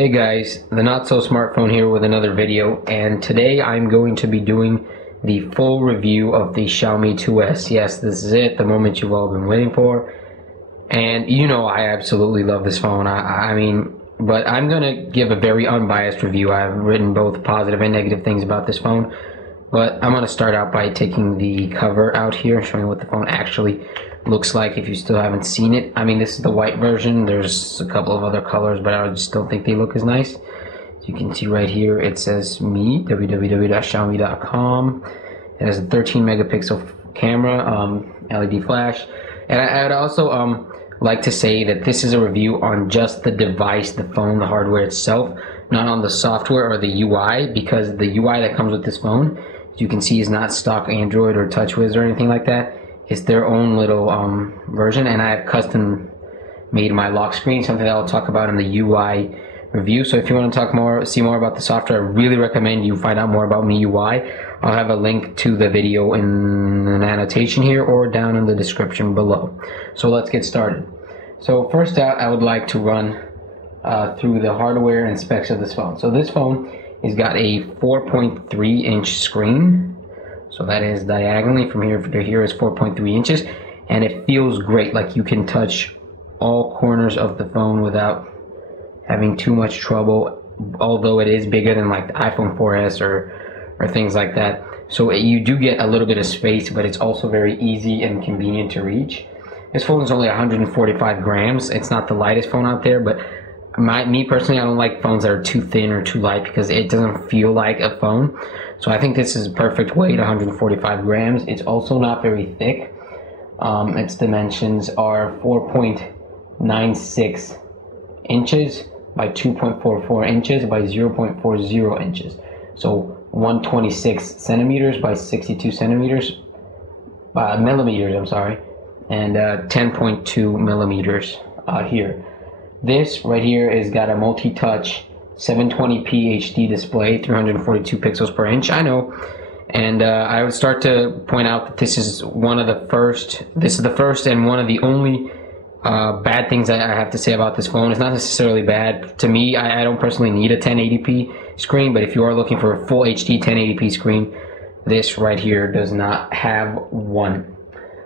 Hey guys, TheNotSoSmartPhone here with another video, and today I'm going to be doing the full review of the Xiaomi 2S. Yes, this is it, the moment you've all been waiting for. And you know I absolutely love this phone. But I'm going to give a very unbiased review. I've written both positive and negative things about this phone. But I'm going to start out by taking the cover out here, showing what the phone actually looks like if you still haven't seen it. I mean, this is the white version. There's a couple of other colors, but I just don't think they look as nice. You can see right here it says me, www.xiaomi.com. It has a 13 megapixel camera, LED flash. And I'd also like to say that this is a review on just the device, the phone, the hardware itself, not on the software or the UI, because the UI that comes with this phone, as you can see, is not stock Android or TouchWiz or anything like that. It's their own little version, and I have custom made my lock screen, something that I'll talk about in the UI review. So if you want to see more about the software, I really recommend you find out more about MIUI. I'll have a link to the video in an annotation here or down in the description below. So let's get started. So first out, I would like to run through the hardware and specs of this phone. So this phone has got a 4.3 inch screen. So that is diagonally from here to here is 4.3 inches, and it feels great. Like you can touch all corners of the phone without having too much trouble, although it is bigger than like the iPhone 4S or things like that. So you do get a little bit of space, but it's also very easy and convenient to reach. This phone is only 145 grams. It's not the lightest phone out there, but me personally, I don't like phones that are too thin or too light because it doesn't feel like a phone. So I think this is perfect weight, 145 grams. It's also not very thick. Its dimensions are 4.96 inches by 2.44 inches by 0.40 inches. So 126 centimeters by 62 centimeters, millimeters, I'm sorry, and 10.2 millimeters here. This right here is got a multi-touch 720p HD display, 342 pixels per inch. I know, and I would start to point out that this is the first and one of the only bad things I have to say about this phone. It's not necessarily bad to me. I don't personally need a 1080p screen, but if you are looking for a full HD 1080p screen, this right here does not have one.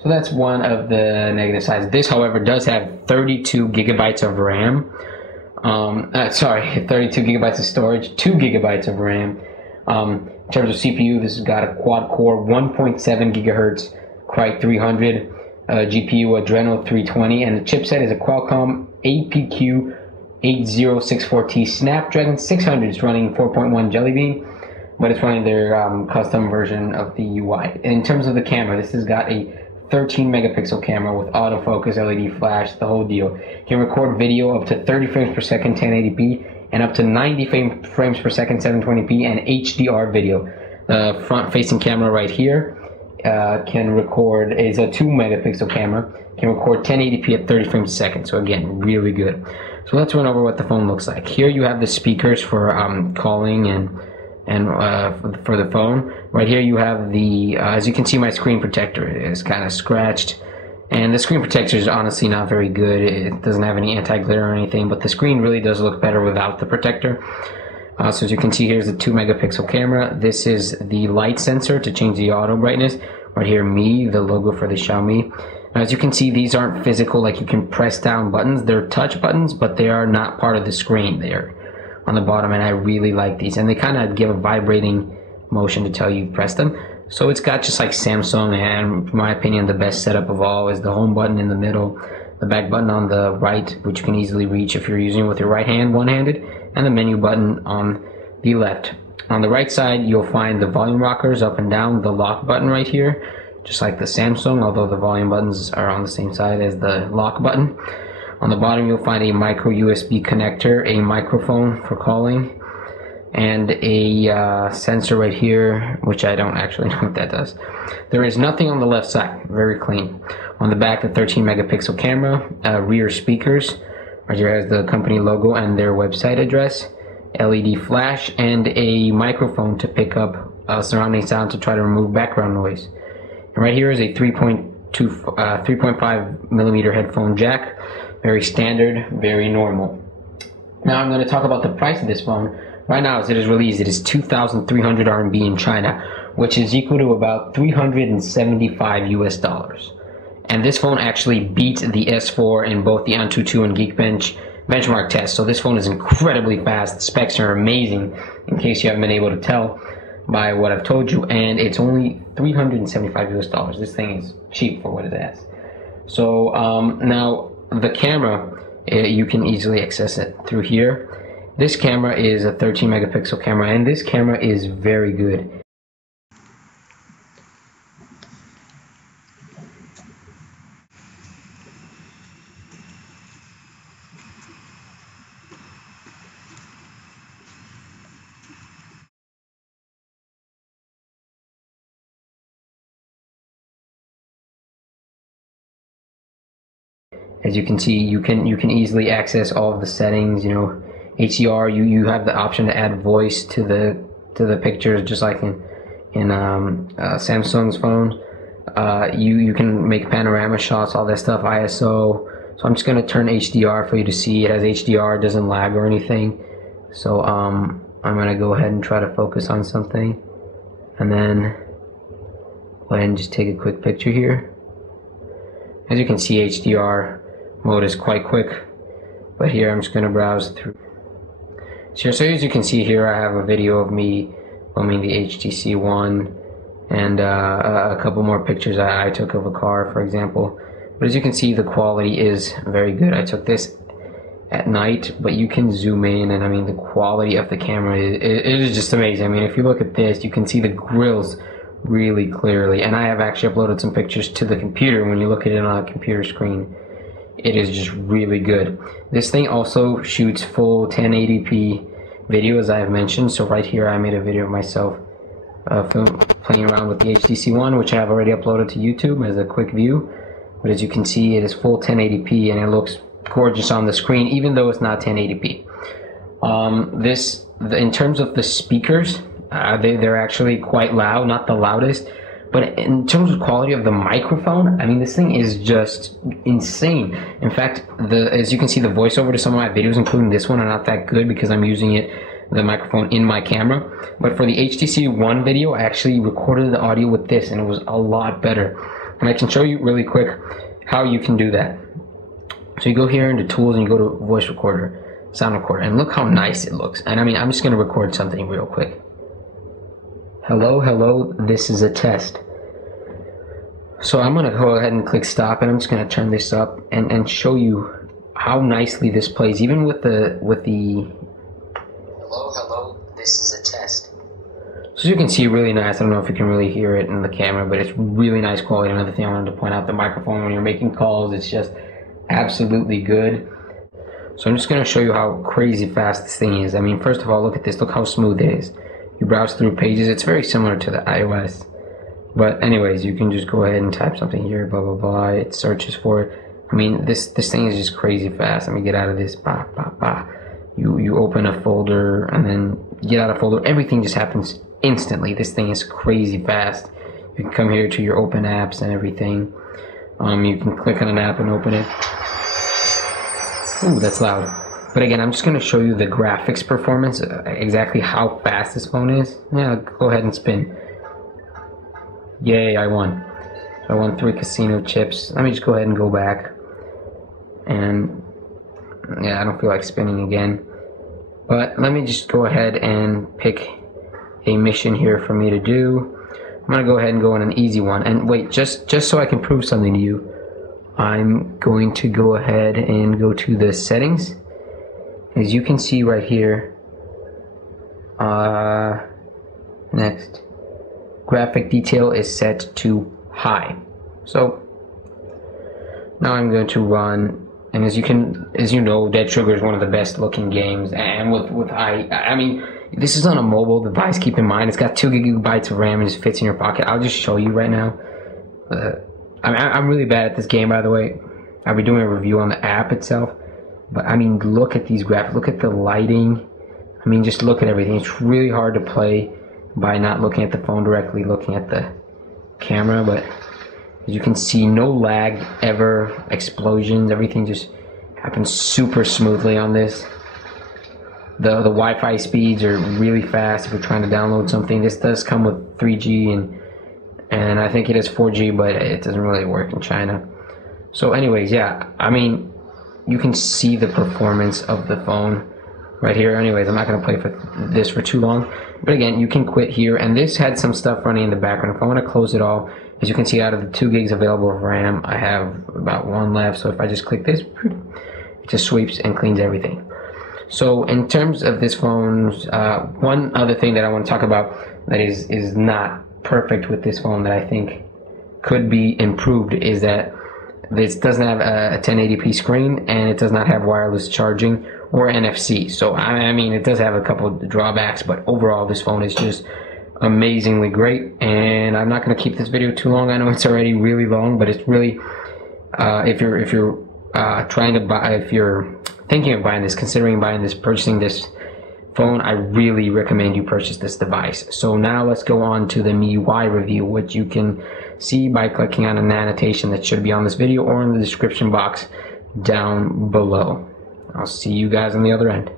So that's one of the negative sides. This, however, does have 32 gigabytes of RAM. 32 gigabytes of storage, 2 gigabytes of RAM. In terms of CPU, this has got a quad-core 1.7 gigahertz Cry 300 GPU Adreno 320, and the chipset is a Qualcomm APQ 8064T Snapdragon 600. It's running 4.1 Jelly Bean, but it's running their custom version of the UI. In terms of the camera, this has got a 13 megapixel camera with autofocus, LED flash, the whole deal. You can record video up to 30 frames per second 1080p and up to 90 frames per second 720p and HDR video. The front facing camera right here is a 2 megapixel camera, can record 1080p at 30 frames per second. So again, really good. So let's run over what the phone looks like. Here you have the speakers for calling and for the phone. Right here you have the, as you can see, my screen protector is kind of scratched, and the screen protector is honestly not very good. It doesn't have any anti-glare or anything, but the screen really does look better without the protector. So as you can see, here's the 2 megapixel camera. This is the light sensor to change the auto brightness. Right here, the logo for the Xiaomi. Now, as you can see, these aren't physical, like you can press down buttons. They're touch buttons, but they are not part of the screen. They're on the bottom, and I really like these, and they kind of give a vibrating motion to tell you press them. So it's got just like Samsung, and in my opinion the best setup of all is the home button in the middle, the back button on the right, which you can easily reach if you're using it with your right hand one-handed, and the menu button on the left. On the right side you'll find the volume rockers up and down, the lock button right here, just like the Samsung, although the volume buttons are on the same side as the lock button. On the bottom you'll find a micro USB connector, a microphone for calling, and a sensor right here, which I don't actually know what that does. There is nothing on the left side, very clean. On the back, the 13 megapixel camera, rear speakers, right here has the company logo and their website address, LED flash, and a microphone to pick up surrounding sound to try to remove background noise. And right here is a 3.5 millimeter headphone jack. Very standard, very normal. Now I'm going to talk about the price of this phone. Right now, as it is released, it is 2,300 RMB in China, which is equal to about 375 US dollars. And this phone actually beat the S4 in both the Antutu and Geekbench benchmark tests. So this phone is incredibly fast. The specs are amazing, in case you haven't been able to tell by what I've told you. And it's only 375 US dollars. This thing is cheap for what it is. So now the camera, you can easily access it through here. This camera is a 13 megapixel camera, and this camera is very good. As you can see, you can easily access all of the settings. You know, HDR. You have the option to add voice to the pictures, just like in Samsung's phone. You can make panorama shots, all that stuff, ISO. So I'm just gonna turn HDR for you to see. It has HDR, it doesn't lag or anything. So I'm gonna go ahead and try to focus on something, and then go ahead and just take a quick picture here. As you can see, HDR mode is quite quick, but here I'm just going to browse through. So as you can see here, I have a video of me filming the HTC One, and a couple more pictures I took of a car, for example. But as you can see, the quality is very good. I took this at night, but you can zoom in, and I mean, the quality of the camera is just amazing. I mean, if you look at this, you can see the grills really clearly, and I have actually uploaded some pictures to the computer. When you look at it on a computer screen, it is just really good. This thing also shoots full 1080p video, as I have mentioned. So right here I made a video of myself playing around with the HTC One, which I have already uploaded to YouTube as a quick view. But as you can see, it is full 1080p, and it looks gorgeous on the screen, even though it's not 1080p. In terms of the speakers, they're actually quite loud, not the loudest, but in terms of quality of the microphone, I mean, this thing is just insane. In fact, as you can see, the voiceover to some of my videos, including this one, are not that good because I'm using the microphone in my camera. But for the HTC One video, I actually recorded the audio with this, and it was a lot better. And I can show you really quick how you can do that. So you go here into Tools, and you go to Voice Recorder, Sound Recorder, and look how nice it looks. And I mean, I'm just going to record something real quick. Hello, hello, this is a test. So I'm going to go ahead and click stop, and I'm just going to turn this up and show you how nicely this plays, even with the hello, hello, this is a test. So as you can see, really nice. I don't know if you can really hear it in the camera, but it's really nice quality. Another thing I wanted to point out, the microphone, when you're making calls, it's just absolutely good. So I'm just going to show you how crazy fast this thing is. I mean, first of all, look at this. Look how smooth it is. You browse through pages. It's very similar to the iOS. But anyways, you can just go ahead and type something here, blah, blah, blah. It searches for it. I mean, this thing is just crazy fast. Let me get out of this. Bah, bah, bah. You open a folder, and then get out of folder. Everything just happens instantly. This thing is crazy fast. You can come here to your open apps and everything. You can click on an app and open it. Ooh, that's loud. But again, I'm just going to show you the graphics performance, exactly how fast this phone is. Yeah, go ahead and spin. Yay, I won. So I won 3 casino chips. Let me just go ahead and go back. And yeah, I don't feel like spinning again. But let me just go ahead and pick a mission here for me to do. I'm going to go ahead and go on an easy one. And wait, just so I can prove something to you, I'm going to go ahead and go to the settings. As you can see right here, next, graphic detail is set to high. So now I'm going to run, and as you know, Dead Sugar is one of the best looking games, and I mean, this is on a mobile device. Keep in mind, it's got 2 gigabytes of RAM and just fits in your pocket. I'll just show you right now. I'm really bad at this game, by the way. I'll be doing a review on the app itself. But I mean, look at these graphics. Look at the lighting. I mean, just look at everything. It's really hard to play by not looking at the phone directly, looking at the camera. But as you can see, no lag ever, explosions. Everything just happens super smoothly on this. The Wi-Fi speeds are really fast if you're trying to download something. This does come with 3G and I think it is 4G, but it doesn't really work in China. So anyways, yeah, I mean, you can see the performance of the phone right here. Anyways, I'm not going to play this for too long, but again, you can quit here, and this had some stuff running in the background. If I want to close it all, as you can see, out of the 2 gigs available of RAM, I have about 1 left. So if I just click this, it just sweeps and cleans everything. So in terms of this phone, one other thing that I want to talk about that is not perfect with this phone that I think could be improved is that this doesn't have a 1080p screen, and it does not have wireless charging or NFC. So I mean, it does have a couple of drawbacks, but overall this phone is just amazingly great. And I'm not going to keep this video too long. I know it's already really long, but it's really if you're trying to buy, if you're thinking of buying this, considering buying this, purchasing this phone, I really recommend you purchase this device. So now let's go on to the MIUI review, which you can see by clicking on an annotation that should be on this video or in the description box down below. I'll see you guys on the other end.